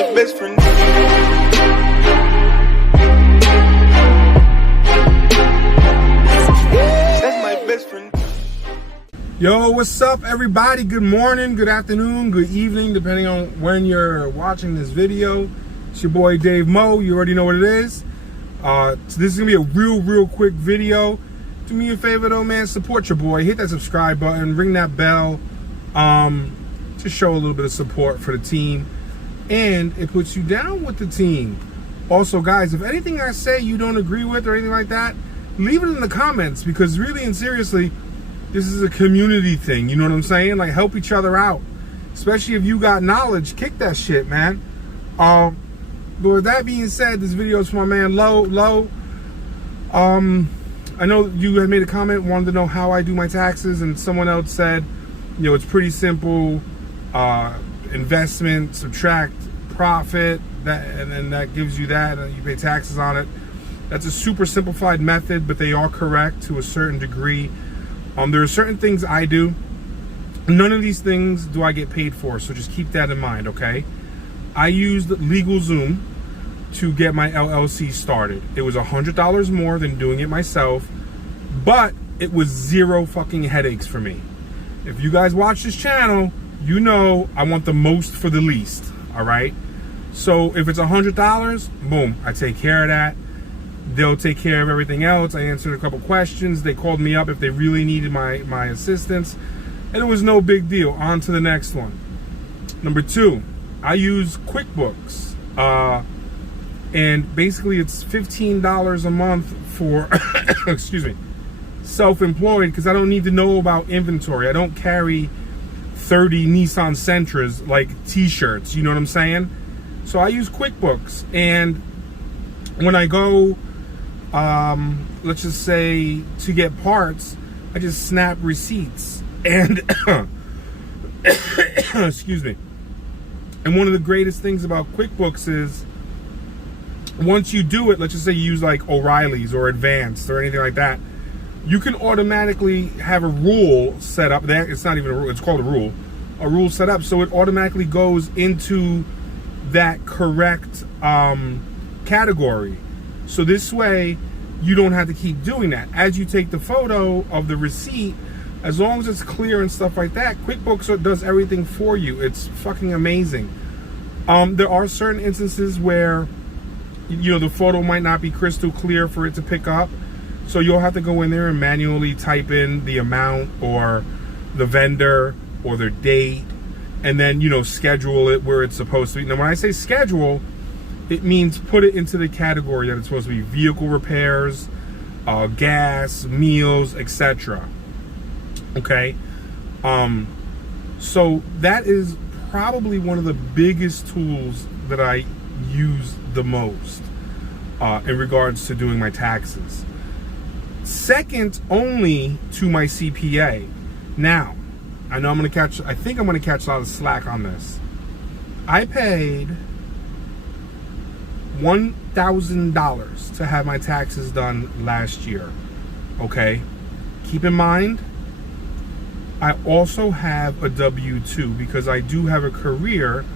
my best friend. That's my best friend. Yo, what's up, everybody? Good morning, good afternoon, good evening, depending on when you're watching this video. It's your boy Dave Mo. You already know what it is. So this is gonna be a real quick video. Do me a favor though, man. Support your boy. Hit that subscribe button. Ring that bell. To show a little bit of support for the team, and it puts you down with the team. Also, guys, if anything I say you don't agree with or anything like that, leave it in the comments, because really and seriously, this is a community thing. You know what I'm saying? Like, help each other out, especially if you got knowledge. Kick that shit, man. But with that being said, this video is for my man Low. I know you had made a comment, wanted to know how I do my taxes, and someone else said, you know, it's pretty simple. Investment, subtract profit, and then that gives you that, and you pay taxes on it. That's a super simplified method, but they are correct to a certain degree. There are certain things I do. None of these things do I get paid for, so just keep that in mind, okay? I used LegalZoom to get my LLC started. It was $100 more than doing it myself, but it was zero fucking headaches for me. If you guys watch this channel, you know I want the most for the least, all right? So if it's $100, boom, I take care of that. They'll take care of everything else. I answered a couple questions. They called me up if they really needed my assistance, and it was no big deal. On to the next one. Number 2, I use QuickBooks, and basically it's $15 a month for, excuse me, self-employed, because I don't need to know about inventory. I don't carry 30 Nissan Sentras like t-shirts, you know what I'm saying? So I use QuickBooks, and when I go, let's just say to get parts, I just snap receipts, and excuse me. And one of the greatest things about QuickBooks is, once you do it, let's just say you use like O'Reilly's or Advanced or anything like that, you can automatically have a rule set up. It's not even a rule, it's called a rule set up, so it automatically goes into that correct category. So this way, you don't have to keep doing that. As you take the photo of the receipt, as long as it's clear and stuff like that, QuickBooks does everything for you. It's fucking amazing. There are certain instances where, you know, the photo might not be crystal clear for it to pick up. So you'll have to go in there and manually type in the amount or the vendor or their date, and then, you know, schedule it where it's supposed to be. Now, when I say schedule, it means put it into the category that it's supposed to be: vehicle repairs, gas, meals, etc. Okay? So that is probably one of the biggest tools that I use the most in regards to doing my taxes. Second only to my CPA. Now, I know I think I'm gonna catch a lot of slack on this. I paid $1,000 to have my taxes done last year, okay? Keep in mind, I also have a W-2, because I do have a career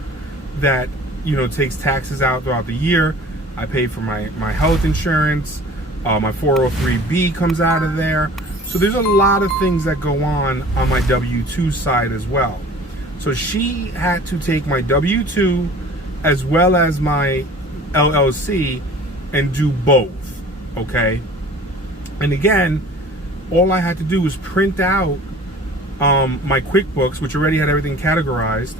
that, you know, takes taxes out throughout the year. I pay for my health insurance. My 403B comes out of there. So there's a lot of things that go on my W-2 side as well. So she had to take my W-2 as well as my LLC and do both, okay? And again, all I had to do was print out my QuickBooks, which already had everything categorized.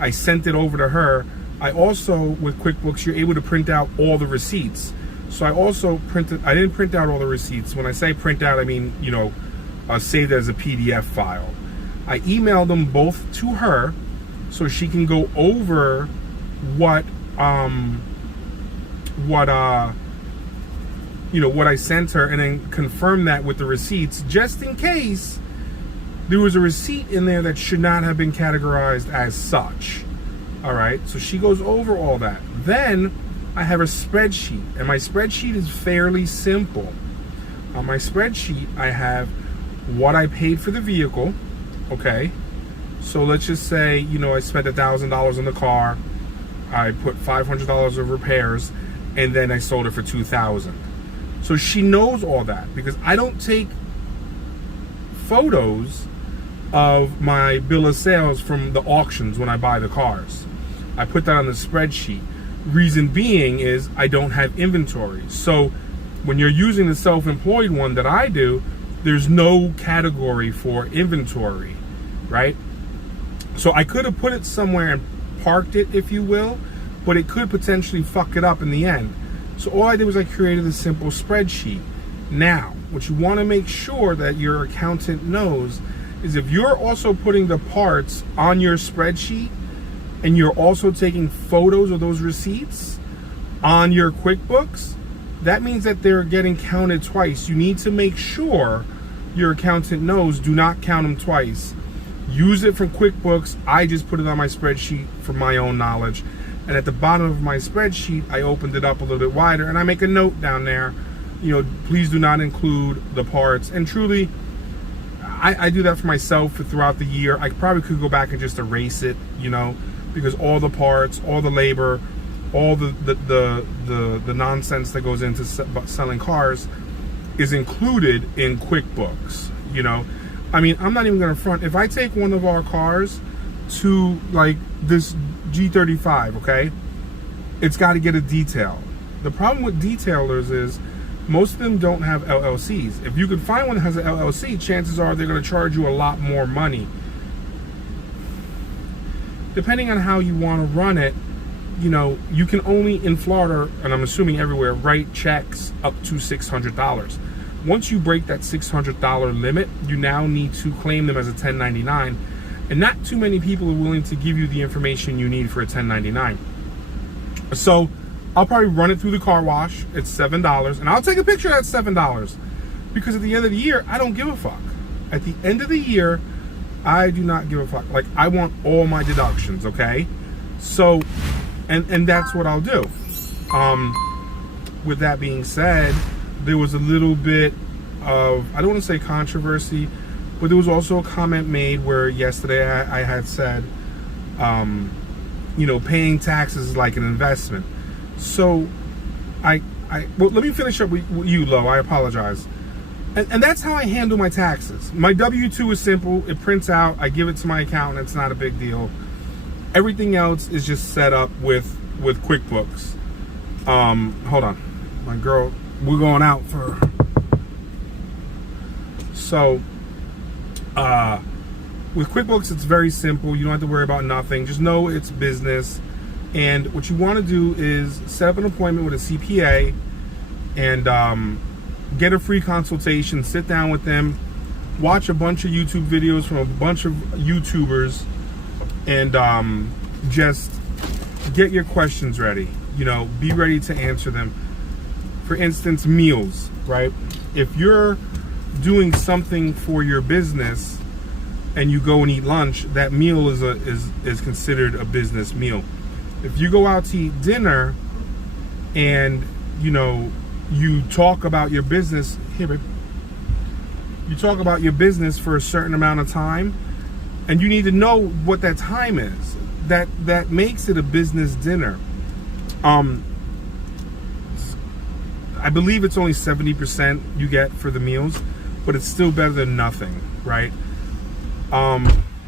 I sent it over to her. I also, with QuickBooks, you're able to print out all the receipts. So I also I didn't print out all the receipts. When I say print out, I mean, you know, save it as a PDF file. I emailed them both to her so she can go over what I sent her, and then confirm that with the receipts, just in case there was a receipt in there that should not have been categorized as such. All right, so she goes over all that. Then I have a spreadsheet, and my spreadsheet is fairly simple. On my spreadsheet, I have what I paid for the vehicle, okay? So let's just say, you know, I spent $1,000 on the car. I put $500 of repairs, and then I sold it for $2,000. So she knows all that, because I don't take photos of my bill of sales from the auctions when I buy the cars. I put that on the spreadsheet. Reason being is I don't have inventory. So when you're using the self-employed one that I do, there's no category for inventory, right? So I could have put it somewhere and parked it, if you will, but it could potentially fuck it up in the end. So all I did was I created a simple spreadsheet. Now, what you want to make sure that your accountant knows is if you're also putting the parts on your spreadsheet and you're also taking photos of those receipts on your QuickBooks, that means that they're getting counted twice. You need to make sure your accountant knows, do not count them twice. Use it from QuickBooks. I just put it on my spreadsheet for my own knowledge. And at the bottom of my spreadsheet, I opened it up a little bit wider and I make a note down there, please do not include the parts. And truly, I do that for myself throughout the year. I probably could go back and just erase it, because all the parts, all the labor, all the nonsense that goes into selling cars is included in QuickBooks. I mean, I'm not even gonna front. If I take one of our cars to like this G35, okay, it's got to get a detail. The problem with detailers is most of them don't have LLCs. If you can find one that has an LLC, chances are they're going to charge you a lot more money. Depending on how you want to run it, you can only in Florida, and I'm assuming everywhere, write checks up to $600. Once you break that $600 limit, you now need to claim them as a 1099, and not too many people are willing to give you the information you need for a 1099. So I'll probably run it through the car wash. It's $7, and I'll take a picture of that $7, because at the end of the year, I don't give a fuck. At the end of the year, I do not give a fuck. Like, I want all my deductions, okay? So, and that's what I'll do. With that being said, there was a little bit of, I don't want to say controversy, but there was also a comment made where yesterday I had said, paying taxes is like an investment. So well, let me finish up with you, Lo. I apologize. And that's how I handle my taxes. My W-2 is simple. It prints out. I give it to my accountant. It's not a big deal. Everything else is just set up with QuickBooks. Hold on. My girl, we're going out for... So, with QuickBooks, it's very simple. You don't have to worry about nothing. Just know it's business. And what you want to do is set up an appointment with a CPA and get a free consultation. Sit down with them, watch a bunch of YouTube videos from a bunch of YouTubers, and just get your questions ready. Be ready to answer them. For instance, meals, right? If you're doing something for your business and you go and eat lunch, that meal is considered a business meal. If you go out to eat dinner and you talk about your business, here babe, you talk about your business for a certain amount of time, and you need to know what that time is, that makes it a business dinner. I believe it's only 70% you get for the meals, but it's still better than nothing, right?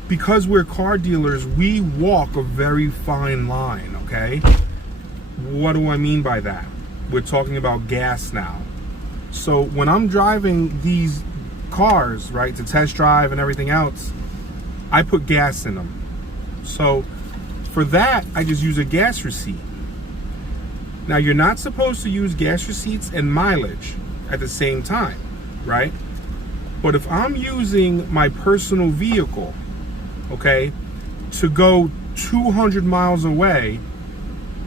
Because we're car dealers, we walk a very fine line, okay? What do I mean by that? We're talking about gas now. So when I'm driving these cars, right, to test drive and everything else, I put gas in them. So for that, I just use a gas receipt. Now, you're not supposed to use gas receipts and mileage at the same time, right? But if I'm using my personal vehicle, okay, to go 200 miles away,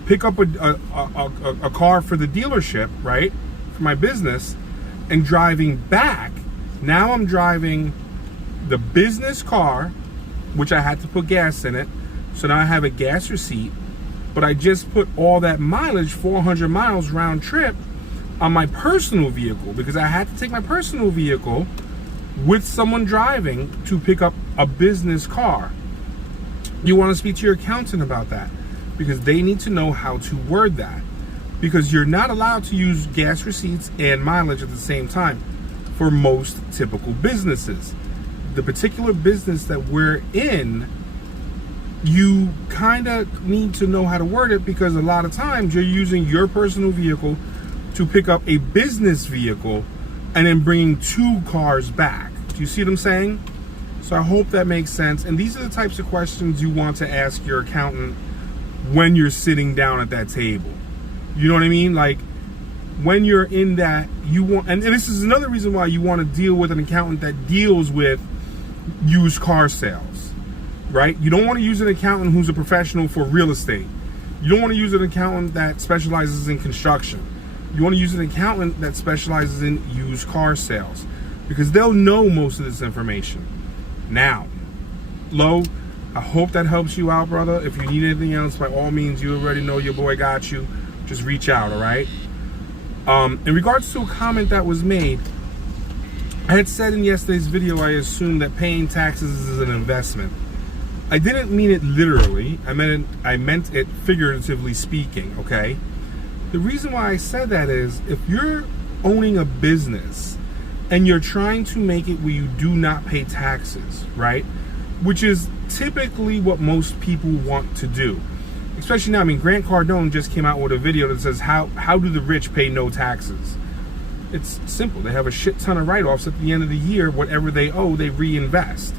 pick up a car for the dealership, right, for my business, and driving back, now I'm driving the business car, which I had to put gas in it, so now I have a gas receipt, but I just put all that mileage, 400 miles round trip, on my personal vehicle, because I had to take my personal vehicle with someone driving to pick up a business car. You want to speak to your accountant about that, because they need to know how to word that. Because you're not allowed to use gas receipts and mileage at the same time for most typical businesses. The particular business that we're in, you kind of need to know how to word it, because a lot of times you're using your personal vehicle to pick up a business vehicle and then bringing 2 cars back. Do you see what I'm saying? So I hope that makes sense. And these are the types of questions you want to ask your accountant when you're sitting down at that table. You know what I mean? Like, when you're in that, you want, and this is another reason why you want to deal with an accountant that deals with used car sales, right? You don't want to use an accountant who's a professional for real estate. You don't want to use an accountant that specializes in construction. You want to use an accountant that specializes in used car sales, because they'll know most of this information. Now, Lo, I hope that helps you out, brother. If you need anything else, by all means, you already know your boy got you. Just reach out, all right? In regards to a comment that was made, I had said in yesterday's video, I assumed that paying taxes is an investment. I didn't mean it literally. I meant it figuratively speaking, okay? The reason why I said that is, if you're owning a business and you're trying to make it where you do not pay taxes, right? Which is typically what most people want to do. Especially now, I mean, Grant Cardone just came out with a video that says, how do the rich pay no taxes? It's simple. They have a shit ton of write-offs at the end of the year. Whatever they owe, they reinvest.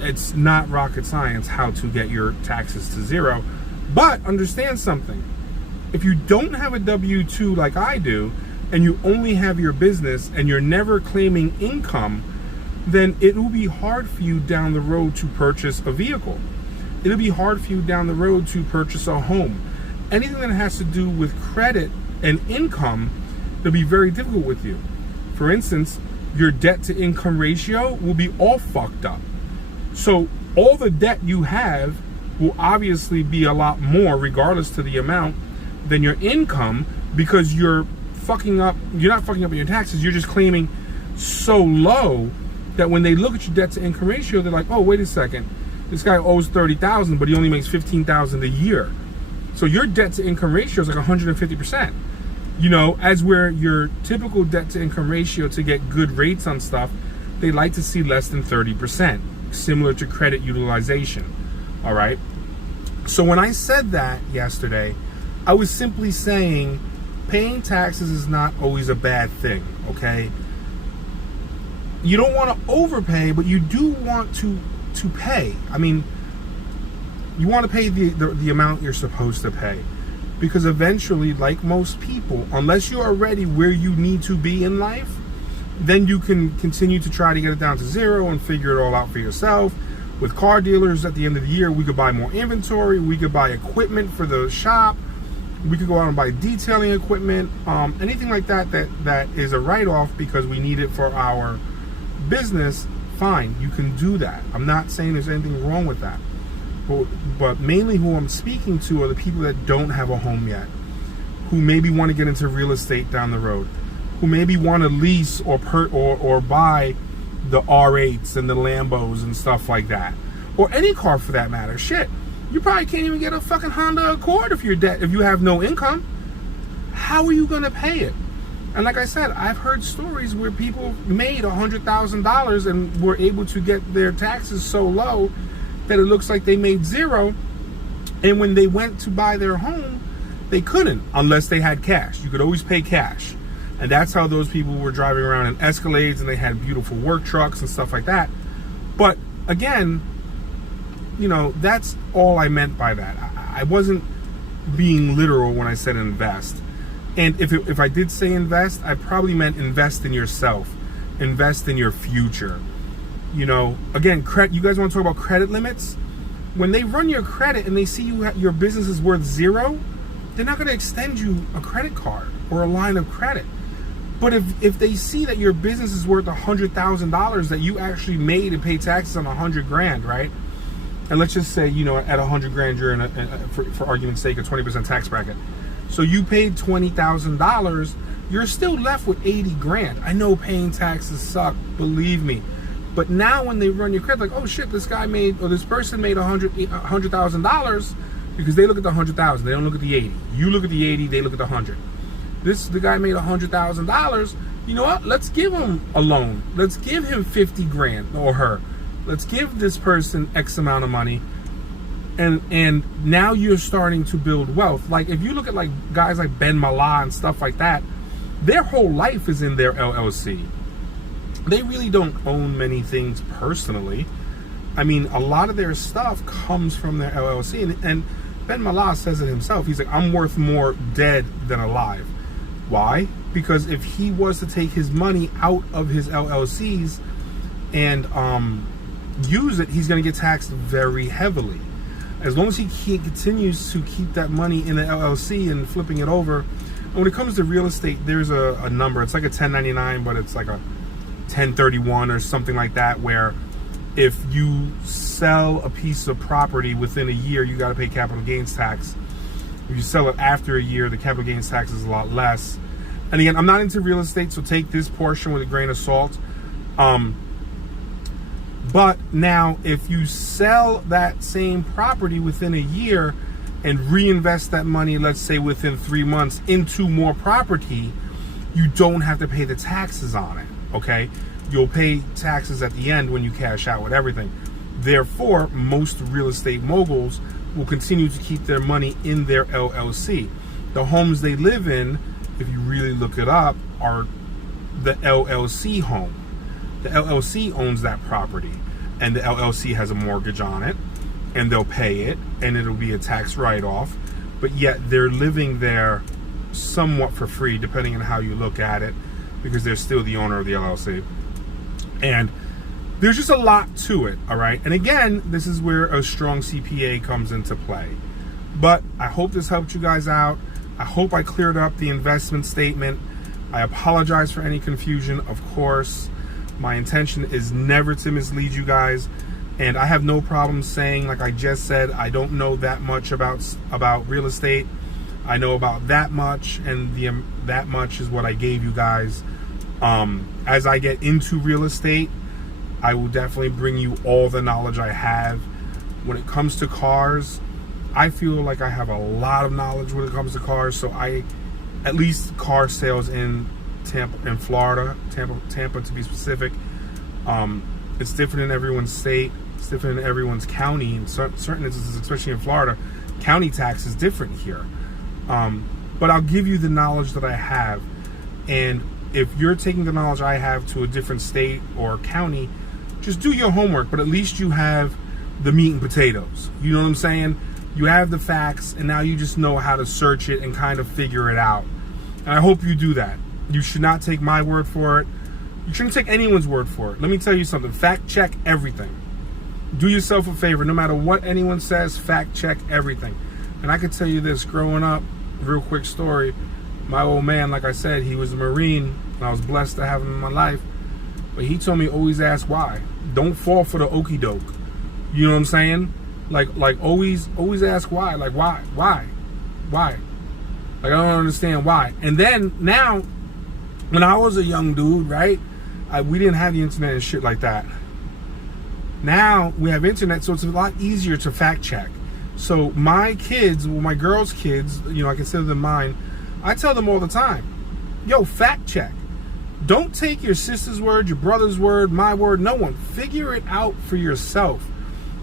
It's not rocket science how to get your taxes to zero. But understand something. If you don't have a W-2 like I do, and you only have your business and you're never claiming income, then it will be hard for you down the road to purchase a vehicle. It'll be hard for you down the road to purchase a home. Anything that has to do with credit and income, it'll be very difficult with you. For instance, your debt to income ratio will be all fucked up. So all the debt you have will obviously be a lot more, regardless to the amount, than your income, because you're fucking up. You're not fucking up in your taxes. You're just claiming so low that when they look at your debt to income ratio, they're like, oh, wait a second. This guy owes $30,000, but he only makes $15,000 a year. So your debt to income ratio is like 150%. You know, as where your typical debt to income ratio to get good rates on stuff, they like to see less than 30%, similar to credit utilization. All right. So when I said that yesterday, I was simply saying paying taxes is not always a bad thing. Okay. You don't want to overpay, but you do want to pay. I mean, you want to pay the amount you're supposed to pay, because eventually, like most people, unless you are already where you need to be in life, then you can continue to try to get it down to zero and figure it all out for yourself. With car dealers, at the end of the year, we could buy more inventory, we could buy equipment for the shop, we could go out and buy detailing equipment, anything like that is a write-off because we need it for our business. Fine, you can do that. I'm not saying there's anything wrong with that. But mainly who I'm speaking to are the people that don't have a home yet, who maybe want to get into real estate down the road, who maybe want to lease or buy the R8s and the Lambos and stuff like that, or any car for that matter. Shit, you probably can't even get a fucking Honda Accord if you have no income. How are you gonna pay it? And like I said, I've heard stories where people made $100,000 and were able to get their taxes so low that it looks like they made zero. And when they went to buy their home, they couldn't unless they had cash. You could always pay cash. And that's how those people were driving around in Escalades, and they had beautiful work trucks and stuff like that. But again, you know, that's all I meant by that. I wasn't being literal when I said invest. And if I did say invest, I probably meant invest in yourself, invest in your future. You know, again, you guys want to talk about credit limits? When they run your credit and they see your business is worth zero, they're not going to extend you a credit card or a line of credit. But if they see that your business is worth $100,000 that you actually made and paid taxes on $100,000, right? And let's just say, you know, at $100,000 you're in for argument's sake, a 20% tax bracket. So you paid $20,000, you're still left with $80,000. I know paying taxes suck, believe me. But now when they run your credit, like, oh shit, this guy made, or this person made $100,000, because they look at the 100,000. They don't look at the 80. You look at the 80. They look at the 100. The guy made $100,000. You know what? Let's give him a loan. Let's give him 50 grand or her. Let's give this person X amount of money. And now you're starting to build wealth. Like if you look at like guys like Ben Mallah and stuff like that, their whole life is in their LLC. They really don't own many things personally. I mean, a lot of their stuff comes from their LLC. And Ben Mallah says it himself. He's like, I'm worth more dead than alive. Why? Because if he was to take his money out of his LLCs and use it, he's going to get taxed very heavily. As long as he continues to keep that money in the LLC and flipping it over. And when it comes to real estate, there's a number. It's like a 1099, but it's like a 1031 or something like that, where if you sell a piece of property within a year, you got to pay capital gains tax. If you sell it after a year, the capital gains tax is a lot less. And again, I'm not into real estate, so take this portion with a grain of salt. But now, if you sell that same property within a year and reinvest that money, let's say within 3 months, into more property, you don't have to pay the taxes on it, okay? You'll pay taxes at the end when you cash out with everything. Therefore, most real estate moguls will continue to keep their money in their LLC. The homes they live in, if you really look it up, are the LLC home. The LLC owns that property, and the LLC has a mortgage on it, and they'll pay it, and it'll be a tax write-off, but yet they're living there somewhat for free, depending on how you look at it, because they're still the owner of the LLC. And there's just a lot to it, all right? And again, this is where a strong CPA comes into play. But I hope this helped you guys out. I hope I cleared up the investment statement. I apologize for any confusion, of course. My intention is never to mislead you guys. And I have no problem saying, like I just said, I don't know that much about real estate. I know about that much, and that much is what I gave you guys. As I get into real estate, I will definitely bring you all the knowledge I have. When it comes to cars, I feel like I have a lot of knowledge when it comes to cars. So at least car sales in Tampa, in Florida, Tampa to be specific. It's different in everyone's state. It's different in everyone's county. In certain instances, especially in Florida, county tax is different here. But I'll give you the knowledge that I have. And if you're taking the knowledge I have to a different state or county, just do your homework. But at least you have the meat and potatoes. You know what I'm saying? You have the facts, and now you just know how to search it and kind of figure it out. And I hope you do that. You should not take my word for it. You shouldn't take anyone's word for it. Let me tell you something. Fact check everything. Do yourself a favor. No matter what anyone says, fact check everything. And I can tell you this, growing up, real quick story, my old man, like I said, he was a Marine, and I was blessed to have him in my life. But he told me always ask why. Don't fall for the okie doke. You know what I'm saying? Like always ask why. Like why? Like I don't understand why. And then now, when I was a young dude, right? We didn't have the internet and shit like that. Now we have internet, so it's a lot easier to fact check. So my kids, well, my girls' kids, you know, I consider them mine. I tell them all the time, yo, fact check. Don't take your sister's word, your brother's word, my word, no one. Figure it out for yourself.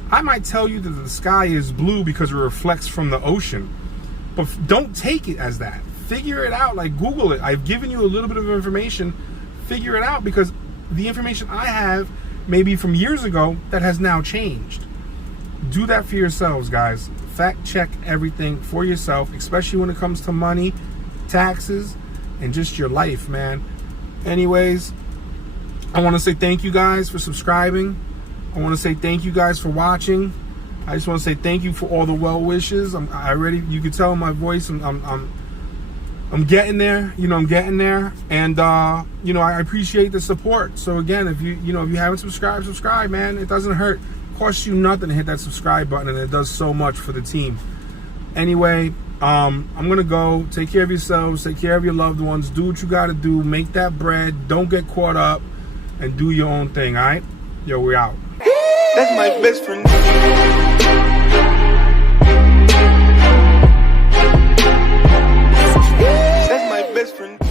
I might tell you that the sky is blue because it reflects from the ocean, but don't take it as that. Figure it out, like Google it. I've given you a little bit of information. Figure it out, because the information I have may be from years ago that has now changed. Do that for yourselves, guys. Fact check everything for yourself, especially when it comes to money, taxes, and just your life, man. Anyways, I want to say thank you guys for subscribing. I want to say thank you guys for watching. I just want to say thank you for all the well wishes. You can tell in my voice, I'm getting there. You know, I'm getting there, and you know, I appreciate the support. So again, if you haven't subscribe, man. It doesn't hurt. It costs you nothing to hit that subscribe button, and it does so much for the team. Anyway, I'm gonna go. Take care of yourselves. Take care of your loved ones. Do what you gotta do. Make that bread. Don't get caught up, and do your own thing. All right? Yo, we out. That's my best friend. best friend.